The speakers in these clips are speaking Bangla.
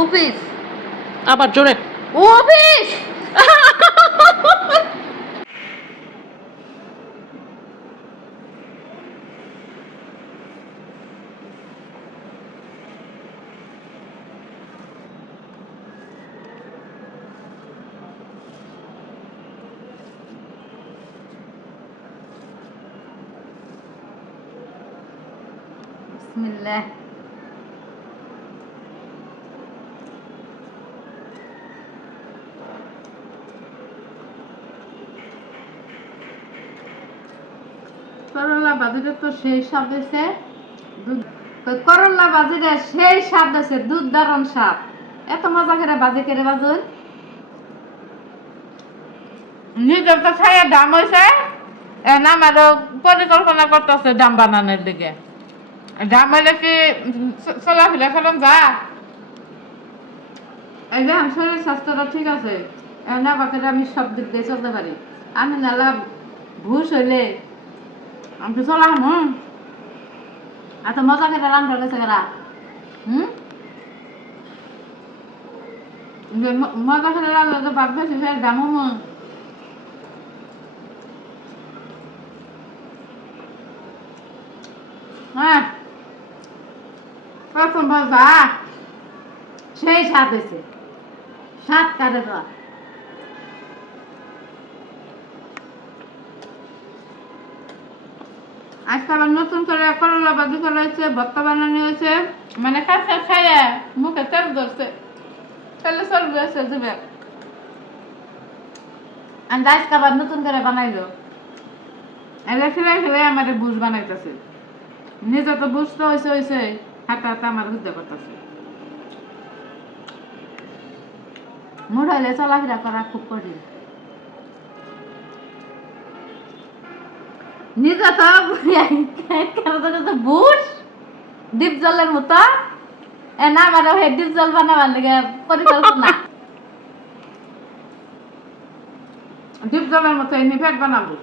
অফিস। আবার জোরে। অফিস। বিসমিল্লাহ। করলা বাজিটা তো সেই স্বাদ হয়েছে। করলা বাজিটা সেই স্বাদ আছে, দুধ দারুণ স্বাদ। এত মজা করে বাজি করে বাজুন। নিজের তো খাইয়ে দাম হয়েছে, আমারও পরিকল্পনা করতেছে দাম বানানোর দিকে। দাম হলে কি চলাফেরা করলাম যা, এই যে আমার শরীর স্বাস্থ্যটা ঠিক আছে, না বাচ্চাটা আমি সব দিক দিয়ে চলতে পারি। আমি নালা ভুষ হইলে আমি তো চলা হুম এত মজা করে রান্না গেছে গেরা। মজা করে রান্না তো বাদ বেশি সেই দাম হুম। হ্যাঁ, প্রথম ভাজা সেই স্বাদ হয়েছে, স্বাদ কাটে তো। আজকে আবার নতুন করে করলা ভাজি করা হয়েছে, ভর্তা বানানো হয়েছে। মানে কাঁচা খাইয়া মুখে তেল ধরছে, তেলে চল গেছে দিবে। আর আজকে আবার নতুন করে বানাইলো, এলে ফিরাই ফিরাই আমার বুঝ বানাইতেছে। নিজে তো বুঝতে হয়েছে হয়েছে, হাতে হাতে আমার বুঝতে করতেছে। মুড়াইলে চলাফেরা করা খুব কঠিন। নিজে তো বুঝ ডিপ জলের মতো, না আমারও হে ডিপ জল বানাবার লেগে পরিকল্পনা। ডিপ জলের মতো এই নিফেট বানাবো,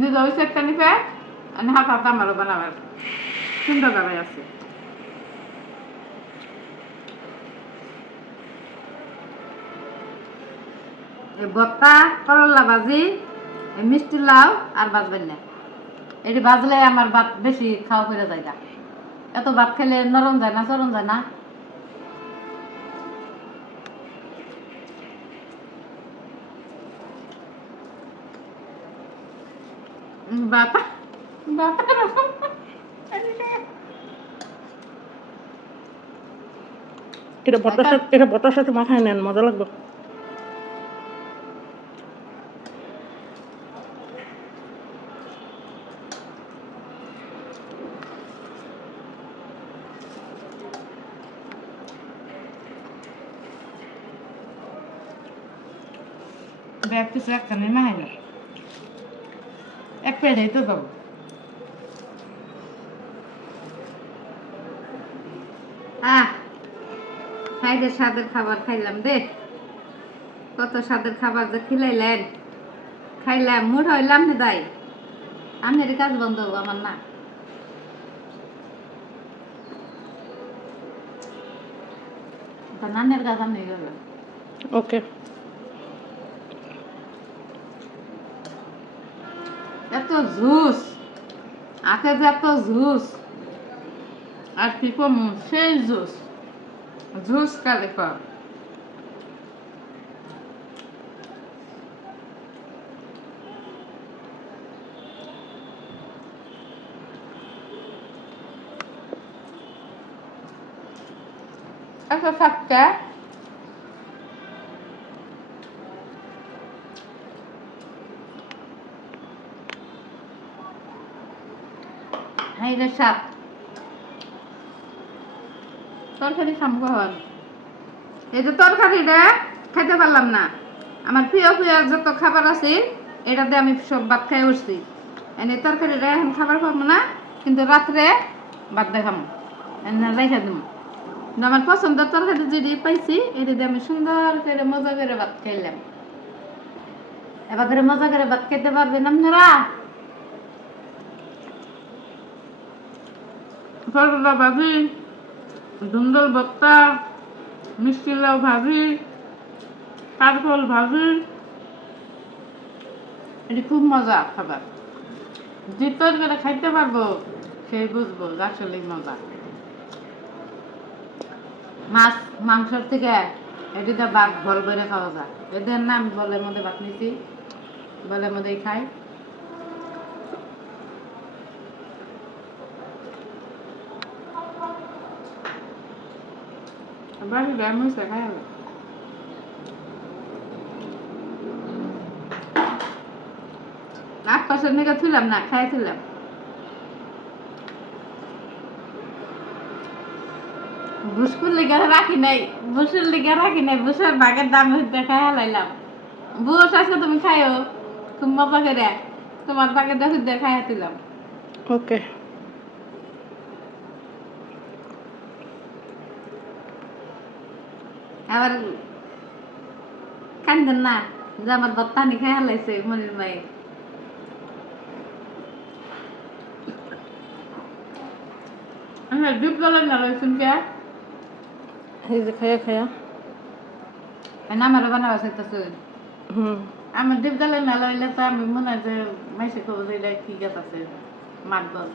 নিজে হয়েছে একটা নিফেট, হাত হাতে আমারও বানাবার সুন্দর জায়গায় আছে। ভর্তা, করলা ভাজি, মিষ্টি লাউ আর বাজবেন না। এটি বাজলে আমার ভাত বেশি খাওয়া করে যায় না। এত ভাত খেলে নরম যায় না, চরম যায় না। ভাত ভাত এটা বটার সাথে মাখায় নেন, মজা লাগবে। ব্যাগ কিছু একখানে না হয় না, এক পেটেই তো যাবো। খাইলে স্বাদের খাবার খাইলাম রে, কত স্বাদের খাবার যে খিলাইলেন, খাইলাম মুড হইলাম না দাই। আপনার কাজ বন্ধ হবো আমার না। নানের কাজ আপনি করবেন। ওকে। এত জুস আখে যে এত জুস, আর কি কম সেই জুস, জুস কালে কর। এত থাকতে হাইরে সাপ তরকারি খামো হন। এই যে তরকারিটা খাইতে পারলাম না, আমার প্রিয় প্রিয় যত খাবার আছে এটাতে আমি সব ভাত খাই উঠছি। এনে তরকারিটা এখন খাবার খাবো না, কিন্তু রাত্রে ভাত দেখাম রেখে দেবো। আমার পছন্দের তরকারি যেটি পাইছি এটা দিয়ে আমি সুন্দর করে মজা করে ভাত খাইলাম। এবার করে মজা করে ভাত খেতে পারবেন আপনারা। করলা ভাজি, ধুন্দল ভর্তা, মিষ্টি লাউ ভাজি, কারকল ভাজি, এটি খুব মজা খাবার। যে তরকারি খাইতে পারবো সেই বুঝবো যে আসলেই মজা। মাছ মাংসর থেকে এটিতে ভাত ভল করে খাওয়া যায়। এদের নাম বলের মধ্যে ভাত নিছি, বলের মধ্যেই খাই। বাড়ি ড্যাম হয়েছে খাই হবে। আশপাশের নিকে ছিলাম না, খাইছিলাম। বুসকুর লিগে রাখি নাই, বুসের লিগে রাখি নাই, বুসের বাগের দাম হইতে খাই হালাইলাম। বুস আজকে তুমি খাইও খুব মজা করে, তোমার বাগের দাম হইতে খাই হাতিলাম। ওকে। আবার কান্দেন না যে আমার বত্তানি খাই হালাইছে মনির মাই। আমি ডিপ গলার না রয়েছেন কে এই যে খায়া খায়া আমারও বানাবা চাইতেছে। হুম আমার ডিপ গলার না লইলে তো আমি মনে হয় যে মাইসে খবর দিলে কি গাছ আছে মাতবল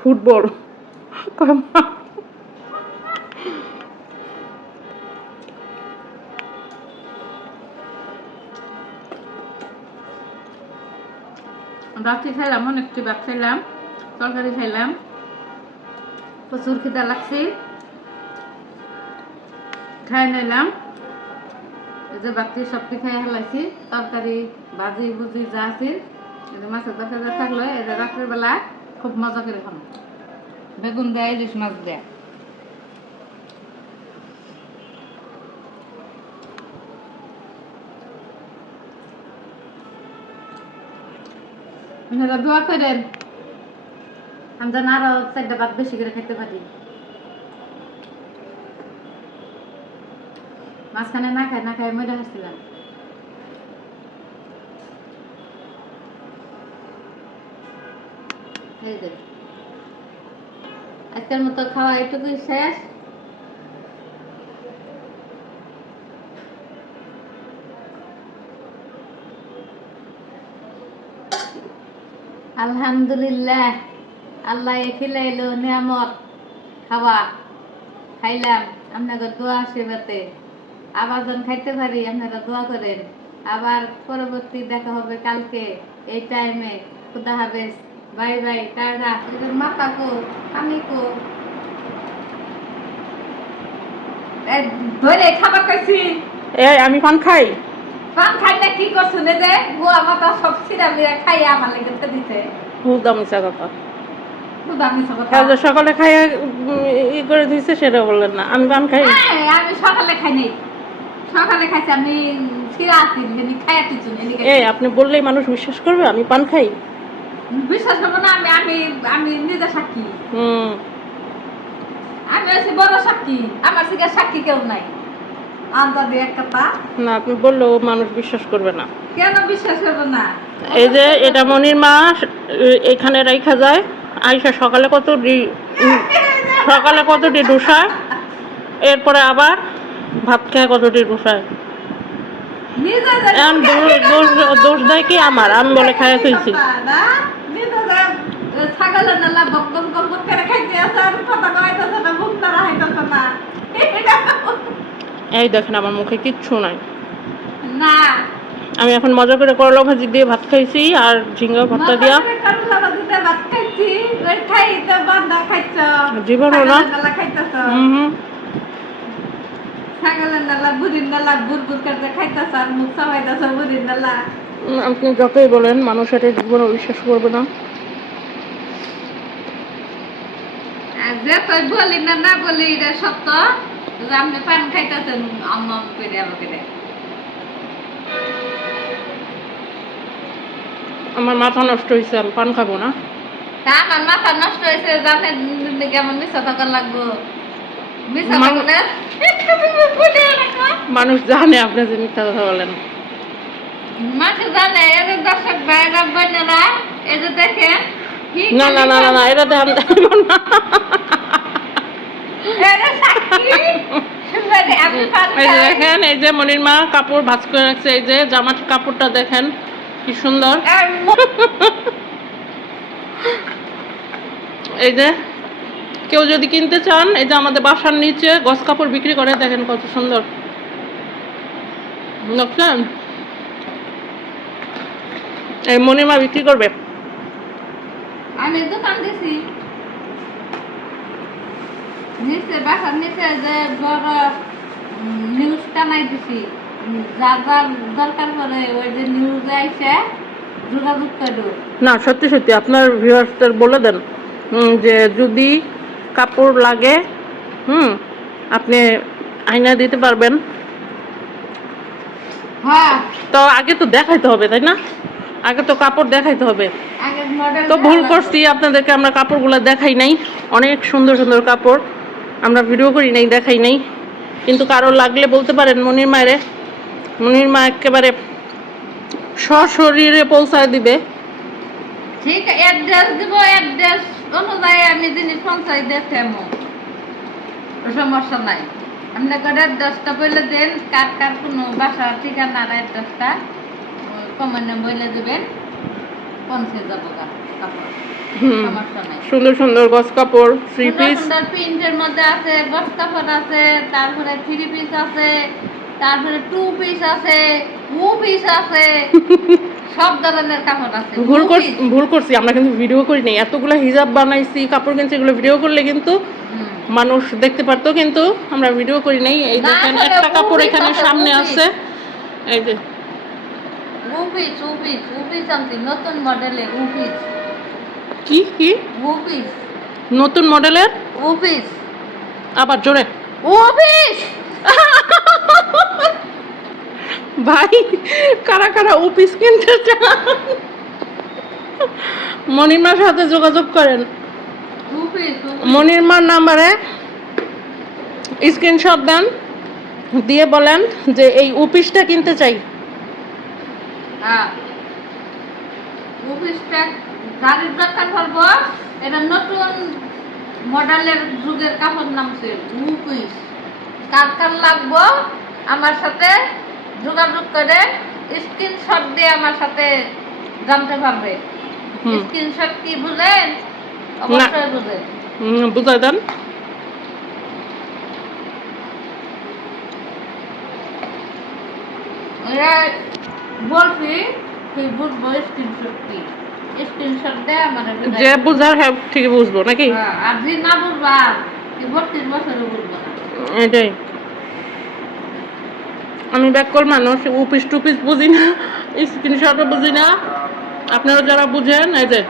ফুটবল রাত্রি খাইলাম, অনেকটি ভাত খাইলাম, তরকারি খাইলাম, প্রচুর খিদা লাগছে, খাই নিলাম। এই যে বাকি সবটি খাই হেলাইছি, তরকারি ভাজি ভুজি যা আছে মাছের তরকারি থাকলো। এই যে রাত্রিবেলা খুব মজা করে খাবো, বেগুন দেয়, ইলিশ মাছ দেয়। আপনারা দোয়া করেন আমি যেন আরো 4টা ভাত বেশি করে খেতে পারি। মাঝখানে না খাই মরে হাসছিলাম। এই যে আজকের মতো খাওয়া এটুকুই শেষ। আলহামদুলিল্লাহ, আল্লাহ খিলাইলো নিয়ামত খাওয়া খাইলাম। আপনাদের দোয়া আশীর্বাদে আবার যখন খাইতে পারি আপনারা দোয়া করেন। আবার পরবর্তী দেখা হবে কালকে এই টাইমে। খুদা হাফেজ, বাই বাই, টাটা। মাথা কো পানি কো ধরে খাবার খাইছি। এই আমি পান খাই, পান খাই না কি করছো নে যে গোয়া মাথা সব ছিঁড়া মিরা খাইয়া আমার লেগে দিতে খুব দামিসা কথা। খুদা মিছা কথা। কাল যে সকালে খাইয়া ই করে দিয়েছে সেটা বললেন না। আমি পান খাই, আমি সকালে খাই নাই, সকালে খাইছি আমি ছিঁড়া আছি খাইয়া কিছু এই আপনি বললেই মানুষ বিশ্বাস করবে আমি পান খাই? বিশ্বাস করবো না? আমি আমি আমি নিজে সাক্ষী, হুম আমি আছি বড় সাক্ষী, আমার থেকে সাক্ষী কেউ নাই। আন্দাজে একটা পা না, আপনি বললেও মানুষ বিশ্বাস করবে না। কেন বিশ্বাস করবো না? এই যে এটা মনির মা এখানে রাইখা যায়, আইসা সকালে কতটি ডুসায়, এরপরে আবার ভাত খায় কতটি ডুসায়। নিজে এখন দোষ দেয় কি আমার? আমি বলে খাইয়া ফেলছি। ছাগলের নালা বক বক বক বক করে খাইতে আছে আর কথা কইতাছে না, মুখ তারা হাইতাছে না। এই দেখেন আমার মুখে কিচ্ছু নাই। না আমি এখন মজা করে করলা ভাজি দিয়ে ভাত খাইছি আর ঝিঙ্গা ভর্তা দিয়া। করলা ভাজিতে ভাত খাইছি, ওই খাইতে বান্দা খাইছ জীবনও না। নালা খাইতাছ হুম ছাগলের নালা বুড়ির নালা বুর বুর করে খাইতাছ আর মুখ চাবাইতাছ বুড়ির নালা। আপনি যতই বলেন মানুষ এটা জীবনও বিশ্বাস করবে না। যে তুই বলি না না বলি এটা সত্য যে আপনি পান খাইতেছেন আম্মা করে আমাকে দেয়। আমার মাথা নষ্ট হয়েছে, আমি পান খাবো না। তা আমার মাথা নষ্ট হয়েছে জানেন কেমন মিশা থাকা লাগবো, মিশা থাকো না। মানুষ জানে আপনি যে মিথ্যা কথা বলেন। মানুষ জানে, এদের দর্শক ভাইরা বোনেরা এদের দেখে না না না না এটা এরা সাক্ষী এই যে দেখেন, এই যে মনির মা কাপড় ভাঁজ করে রাখছে, এই যে জামার কাপড়টা দেখেন কি সুন্দর। এই যে কেউ যদি কিনতে চান, এই যে আমাদের বাসার নিচে গস কাপড় বিক্রি করে, দেখেন কত সুন্দর দেখছেন। এই মনির মা বিক্রি করবে। আমি দোকান দিছি নিচে, বাসার নিচে যে বড় নিউজ টানাই দিছি, যার যার দরকার পড়ে ওই যে নিউজে আইসে যোগাযোগ করো। না সত্যি সত্যি আপনার ভিউয়ার্সদের বলে দেন যে যদি কাপড় লাগে আপনি আইনা দিতে পারবেন। হ্যাঁ, তো আগে তো দেখাইতে হবে, তাই না? আগে তো কাপড় দেখাইতে হবে। আগের মডেল তো ভুল করছি, আপনাদেরকে আমরা কাপড়গুলো দেখাই নাই। অনেক সুন্দর সুন্দর কাপড় আমরা ভিডিও করি নাই, দেখাই নাই। কিন্তু কারো লাগলে বলতে পারেন মনির মায়েরে, মনির মা একেবারে সশরীরে পৌঁছায় দিবে। ঠিক অ্যাড্রেস দিব, অ্যাড্রেস অনুযায়ী আমি জিনিস পৌঁছাই দিতে সমস্যা নাই। আপনাকে অ্যাড্রেসটা বলে দেন, কার কার কোনো বাসা ঠিকানা অ্যাড্রেসটা কমেন্টে বলে দেবেন, পৌঁছে যাবো কাপড়, সমস্যা নাই। সুন্দর সুন্দর গস কাপড়, থ্রি সুন্দর পিস, সুন্দর প্রিন্টের মধ্যে আছে, গস কাপড় আছে, তারপরে থ্রি পিস আছে, তারপরে টু পিস আছে, টু পিস আছে, সব ধরনের কাপড় আছে। ভুল করছি, আমরা কিন্তু ভিডিও করি নাই। এতগুলো হিজাব বানাইছি, কাপড় কিনছি, এগুলো ভিডিও করলে কিন্তু মানুষ দেখতে পারতো, কিন্তু আমরা ভিডিও করি নাই। এই দেখেন একটা কাপড় এখানে সামনে আছে, এই যে নতুন মডেলের কি কি নতুন মডেলের, আবার জোরে ভাই কারা কারা অফিস কিনতে চান মনিমার সাথে যোগাযোগ করেন। মনিরমার নাম্বারে স্ক্রিনশট দেন, দিয়ে বলেন যে এই অফিসটা কিনতে চাই। গাড়ির দরকার পড়বো, এটা নতুন মডেলের যুগের কাপড় নামছে উপিস। কার কার লাগবো আমার সাথে যোগাযোগ করে স্ক্রিনশট দিয়ে আমার সাথে জানতে পারবে। স্ক্রিনশট কি বুঝেন? অবশ্যই বুঝেন, বুঝাই দেন। এরা বলছি তুই বুঝবো স্ক্রিনশট কি, স্ক্রিনশট দে আমার। যে বুঝার হ্যাঁ ঠিক বুঝবো নাকি? আর যে না বুঝবা 32 বছরও বুঝবো না। এটাই, আমি ব্যাককল মানুষ, অফিস টুপিস বুঝি না, স্ক্রিনশটও বুঝি না। আপনারা যারা বুঝেন এই যে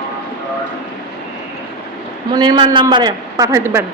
মনিরমার নাম্বারে পাঠাই দিবেন।